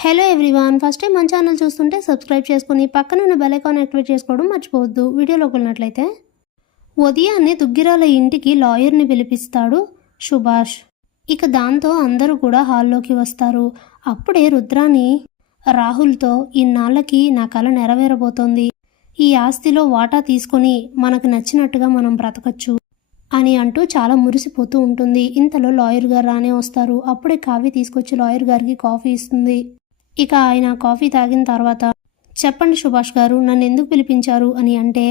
Hello everyone, first time మన channel చూస్తుంటే subscribe చేసుకుని పక్కన ఉన్న బెల్ ఐకాన్ యాక్టివేట్ చేసుకోవడం మర్చిపోవద్దు. వీడియోలోకి వెళ్ళినట్లయితే ఉదయాన్నే దుగ్గిరాల ఇంటికి లాయర్ని పిలిపిస్తాడు సుభాష్. ఇక దాంతో అందరూ కూడా హాల్లోకి వస్తారు. అప్పుడే రుద్రాని రాహుల్తో, ఇన్నాళ్ళకి నా కల నెరవేరబోతోంది, ఈ ఆస్తిలో వాటా తీసుకొని మనకు నచ్చినట్టుగా మనం బ్రతకచ్చు అని అంటూ చాలా మురిసిపోతూ ఉంటుంది. ఇంతలో లాయర్ గారు రానే వస్తారు. అప్పుడే కావ్య తీసుకొచ్చి లాయర్ గారికి కాఫీ ఇస్తుంది. ఇక ఆయన కాఫీ తాగిన తర్వాత, చెప్పండి సుభాష్ గారు, నన్ను ఎందుకు పిలిపించారు అని అంటే,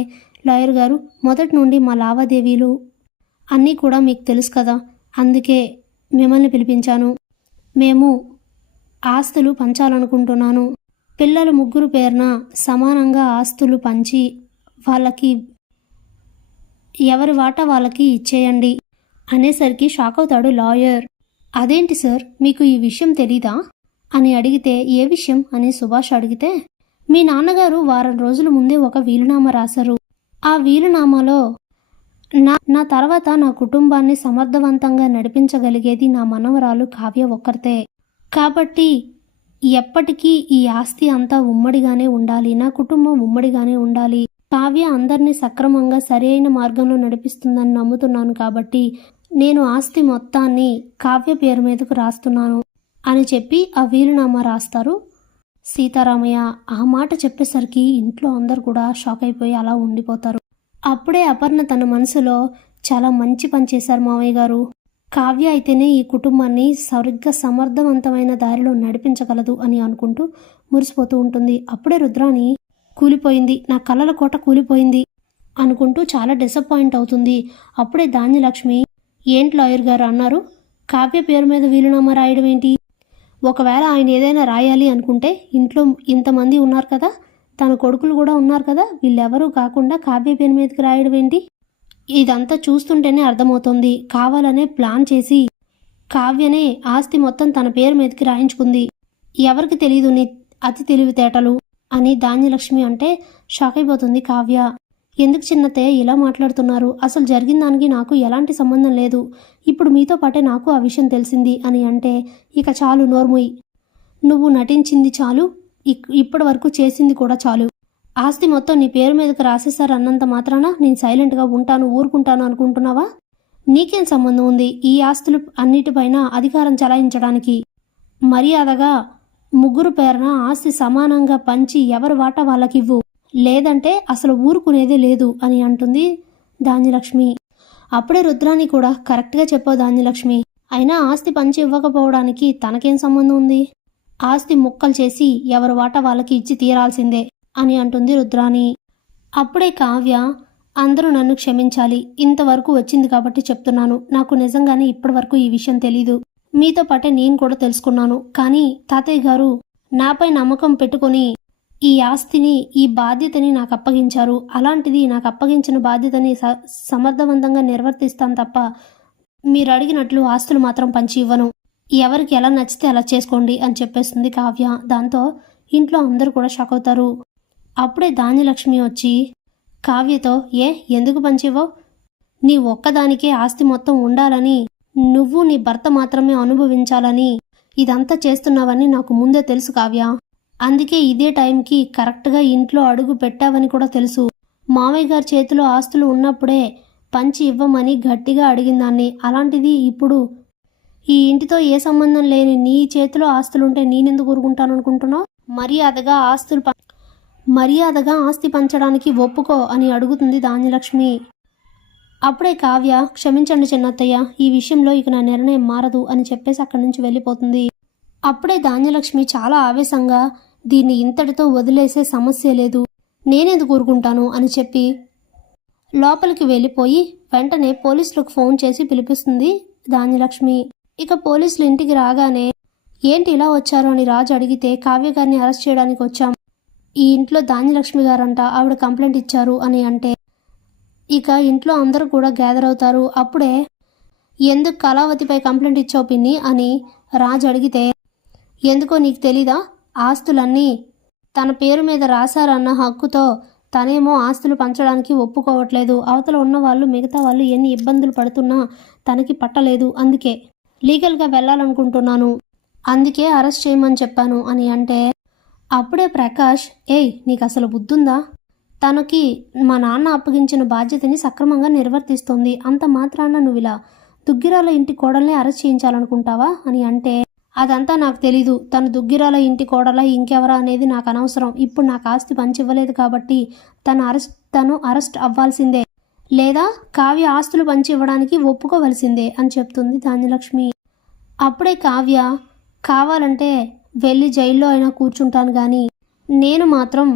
లాయర్ గారు, మొదటి నుండి మా లావాదేవీలు అన్నీ కూడా మీకు తెలుసు కదా, అందుకే మిమ్మల్ని పిలిపించాను. మేము ఆస్తులు పంచాలనుకుంటున్నాను. పిల్లలు ముగ్గురు పేరున సమానంగా ఆస్తులు పంచి వాళ్ళకి ఎవరి వాటా వాళ్ళకి ఇచ్చేయండి అనేసరికి షాక్ అవుతాడు లాయర్. అదేంటి సార్, మీకు ఈ విషయం తెలీదా అని అడిగితే, ఏ విషయం అని సుభాష్ అడిగితే, మీ నాన్నగారు వారం రోజుల ముందే ఒక వీలునామా రాశారు. ఆ వీలునామాలో నా తర్వాత నా కుటుంబాన్ని సమర్థవంతంగా నడిపించగలిగేది నా మనవరాలు కావ్య ఒక్కరితే. కాబట్టి ఎప్పటికీ ఈ ఆస్తి అంతా ఉమ్మడిగానే ఉండాలి, నా కుటుంబం ఉమ్మడిగానే ఉండాలి. కావ్య అందరినీ సక్రమంగా సరైన మార్గంలో నడిపిస్తుందని నమ్ముతున్నాను. కాబట్టి నేను ఆస్తి మొత్తాన్ని కావ్య పేరు మీదకు రాస్తున్నాను అని చెప్పి ఆ వీలునామా రాస్తారు సీతారామయ్య. ఆ మాట చెప్పేసరికి ఇంట్లో అందరు కూడా షాక్ అయిపోయి అలా ఉండిపోతారు. అప్పుడే అపర్ణ తన మనసులో, చాలా మంచి పని చేశారు మావయ్య గారు, కావ్య అయితేనే ఈ కుటుంబాన్ని సరిగ్గా సమర్థవంతమైన దారిలో నడిపించగలదు అని అనుకుంటూ మురిసిపోతూ ఉంటుంది. అప్పుడే రుద్రాని కూలిపోయింది, నా కళ్ళల కోట కూలిపోయింది అనుకుంటూ చాలా డిసప్పాయింట్ అవుతుంది. అప్పుడే ధాన్యలక్ష్మి, ఏంటి లాయర్ గారు అన్నారు, కావ్య పేరు మీద వీలునామా రాయడం ఏంటి? ఒకవేళ ఆయన ఏదైనా రాయాలి అనుకుంటే ఇంట్లో ఇంతమంది ఉన్నారు కదా, తన కొడుకులు కూడా ఉన్నారు కదా, వీళ్ళెవరూ కాకుండా కావ్య పేరు మీదకి రాయడం ఏంటి? ఇదంతా చూస్తుంటేనే అర్థమవుతుంది, కావాలనే ప్లాన్ చేసి కావ్యనే ఆస్తి మొత్తం తన పేరు మీదకి రాయించుకుంది. ఎవరికి తెలీదు నీ అతి తెలివితేటలు అని ధాన్యలక్ష్మి అంటే షాక్ అయిపోతుంది కావ్య. ఎందుకు చిన్నతే ఇలా మాట్లాడుతున్నారు, అసలు జరిగిన దానికి నాకు ఎలాంటి సంబంధం లేదు, ఇప్పుడు మీతో పాటే నాకు ఆ విషయం తెలిసింది అని అంటే, ఇక చాలు నోర్ముయ్, నువ్వు నటించింది చాలు, ఇప్పటి వరకు చేసింది కూడా చాలు. ఆస్తి మొత్తం నీ పేరు మీదకి రాసేసారు అన్నంత మాత్రాన నేను సైలెంట్గా ఉంటాను, ఊరుకుంటాను అనుకుంటున్నావా? నీకేం సంబంధం ఉంది ఈ ఆస్తులు అన్నిటిపైన అధికారం చలాయించడానికి? మర్యాదగా ముగ్గురు పేరున ఆస్తి సమానంగా పంచి ఎవరి వాటా వాళ్ళకివ్వు, లేదంటే అసలు ఊరుకునేదే లేదు అని అంటుంది ధాన్యలక్ష్మి. అప్పుడే రుద్రాని కూడా, కరెక్ట్గా చెప్పావు ధాన్యలక్ష్మి, అయినా ఆస్తి పంచి ఇవ్వకపోవడానికి తనకేం సంబంధం ఉంది, ఆస్తి ముక్కలు చేసి ఎవరి వాటా వాళ్ళకి ఇచ్చి తీరాల్సిందే అని అంటుంది రుద్రాని. అప్పుడే కావ్య, అందరూ నన్ను క్షమించాలి, ఇంతవరకు వచ్చింది కాబట్టి చెప్తున్నాను, నాకు నిజంగానే ఇప్పటి వరకు ఈ విషయం తెలీదు, మీతో పాటే నేను కూడా తెలుసుకున్నాను, కానీ తాతయ్య గారు నాపై నమ్మకం పెట్టుకొని ఈ ఆస్తిని, ఈ బాధ్యతని నాకు అప్పగించారు. అలాంటిది నాకు అప్పగించిన బాధ్యతని సమర్థవంతంగా నిర్వర్తిస్తాను తప్ప మీరు అడిగినట్లు ఆస్తులు మాత్రం పంచి ఇవ్వను, ఎవరికి ఎలా నచ్చితే అలా చేసుకోండి అని చెప్పేస్తుంది కావ్య. దాంతో ఇంట్లో అందరూ కూడా షాక్ అవుతారు. అప్పుడే ధాన్యలక్ష్మి వచ్చి కావ్యతో, ఎందుకు పంచివ్వవు, నీ ఒక్కదానికే ఆస్తి మొత్తం ఉండాలని, నువ్వు నీ భర్త మాత్రమే అనుభవించాలని ఇదంతా చేస్తున్నావని నాకు ముందే తెలుసు కావ్య, అందుకే ఇదే టైంకి కరెక్ట్గా ఇంట్లో అడుగు పెట్టావని కూడా తెలుసు. మామయ్య గారి చేతిలో ఆస్తులు ఉన్నప్పుడే పంచి ఇవ్వమని గట్టిగా అడిగిందాన్ని, అలాంటిది ఇప్పుడు ఈ ఇంటితో ఏ సంబంధం లేని నీ చేతిలో ఆస్తులుంటే నేనెందుకు ఊరుకుంటాను అనుకుంటున్నావు? మర్యాదగా ఆస్తి పంచడానికి ఒప్పుకో అని అడుగుతుంది ధాన్యలక్ష్మి. అప్పుడే కావ్య, క్షమించండి చిన్నత్తయ్య, ఈ విషయంలో ఇక నా నిర్ణయం మారదు అని చెప్పేసి అక్కడి నుంచి వెళ్ళిపోతుంది. అప్పుడే ధాన్యలక్ష్మి చాలా ఆవేశంగా, దీన్ని ఇంతటితో వదిలేసే సమస్య లేదు, నేనెందుకు ఊరుకుంటాను అని చెప్పి లోపలికి వెళ్ళిపోయి వెంటనే పోలీసులకు ఫోన్ చేసి పిలిపిస్తుంది ధాన్యలక్ష్మి. ఇక పోలీసులు ఇంటికి రాగానే, ఏంటి ఇలా వచ్చారు అని రాజు అడిగితే, కావ్య గారిని అరెస్ట్ చేయడానికి వచ్చాం, ఈ ఇంట్లో ధాన్యలక్ష్మి గారంట, ఆవిడ కంప్లైంట్ ఇచ్చారు అని అంటే, ఇక ఇంట్లో అందరూ కూడా గ్యాదర్ అవుతారు. అప్పుడే, ఎందుకు కళావతిపై కంప్లైంట్ ఇచ్చావు పిన్ని అని రాజు అడిగితే, ఎందుకో నీకు తెలీదా, ఆస్తులన్నీ తన పేరు మీద రాశారన్న హక్కుతో తనేమో ఆస్తులు పంచడానికి ఒప్పుకోవట్లేదు, అవతల ఉన్న వాళ్ళు మిగతా వాళ్ళు ఎన్ని ఇబ్బందులు పడుతున్నా తనకి పట్టలేదు, అందుకే లీగల్గా వెళ్ళాలనుకుంటున్నాను అందుకే అరెస్ట్ చేయమని చెప్పాను అని అంటే అప్పుడే ప్రకాష్, ఏయ్ నీకు అసలు బుద్ధుందా? తనకి మా నాన్న అప్పగించిన బాధ్యతని సక్రమంగా నిర్వర్తిస్తుంది, అంత మాత్రాన నువ్వు ఇలా దుగ్గిరాల ఇంటి కోడల్ని అరెస్ట్ చేయించాలనుకుంటావా అని అంటే అదంతా నాకు తెలీదు, తను దుగ్గిరాల ఇంటి కోడల ఇంకెవరా అనేది నాకు అనవసరం, ఇప్పుడు నాకు ఆస్తి పంచివ్వలేదు కాబట్టి తను అరెస్ట్ అవ్వాల్సిందే, లేదా కావ్య ఆస్తులు పంచి ఇవ్వడానికి ఒప్పుకోవలసిందే అని చెప్తుంది ధాన్యలక్ష్మి. అప్పుడే కావ్య, కావాలంటే వెళ్ళి జైల్లో అయినా కూర్చుంటాను కానీ నేను మాత్రం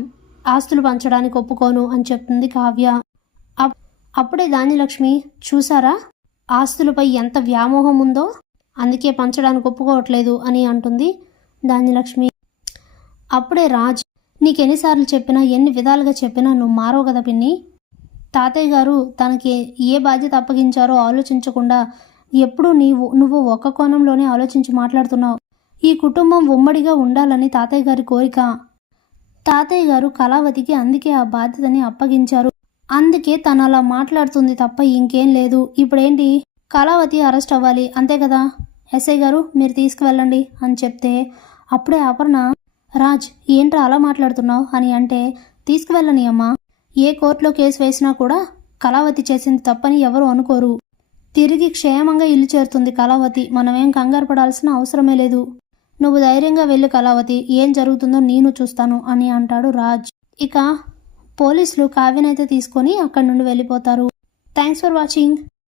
ఆస్తులు పంచడానికి ఒప్పుకోను అని చెప్తుంది కావ్య. అప్పుడే ధాన్యలక్ష్మి, చూసారా ఆస్తులపై ఎంత వ్యామోహం ఉందో, అందుకే పంచడానికి ఒప్పుకోవట్లేదు అని అంటుంది ధాన్యలక్ష్మి. అప్పుడే రాజ్, నీకెన్నిసార్లు చెప్పినా ఎన్ని విధాలుగా చెప్పినా నువ్వు మారవు కదా పిన్ని. తాతయ్య గారు తనకి ఏ బాధ్యత అప్పగించారో ఆలోచించకుండా ఎప్పుడూ నువ్వు ఒక్క కోణంలోనే ఆలోచించి మాట్లాడుతున్నావు. ఈ కుటుంబం ఉమ్మడిగా ఉండాలని తాతయ్య గారి కోరిక. తాతయ్య గారు కళావతికి అందుకే ఆ బాధ్యతని అప్పగించారు, అందుకే తను అలా మాట్లాడుతుంది తప్ప ఇంకేం లేదు. ఇప్పుడేంటి, కళావతి అరెస్ట్ అవ్వాలి అంతే కదా, ఎస్ఐ గారు మీరు తీసుకువెళ్ళండి అని చెప్తే అప్పుడే అపర్ణ, రాజ్ ఏంట్రా అలా మాట్లాడుతున్నావు అని అంటే, తీసుకువెళ్ళని అమ్మా, ఏ కోర్టులో కేసు వేసినా కూడా కళావతి చేసింది తప్పని ఎవరు అనుకోరు, తిరిగి క్షేమంగా ఇల్లు చేరుతుంది కళావతి, మనమేం కంగారు పడాల్సిన అవసరమే లేదు, నువ్వు ధైర్యంగా వెళ్ళు కళావతి, ఏం జరుగుతుందో నేను చూస్తాను అని అంటాడు రాజ్. ఇక పోలీసులు కావ్యనైతే తీసుకొని అక్కడి నుండి వెళ్ళిపోతారు. Thanks for watching.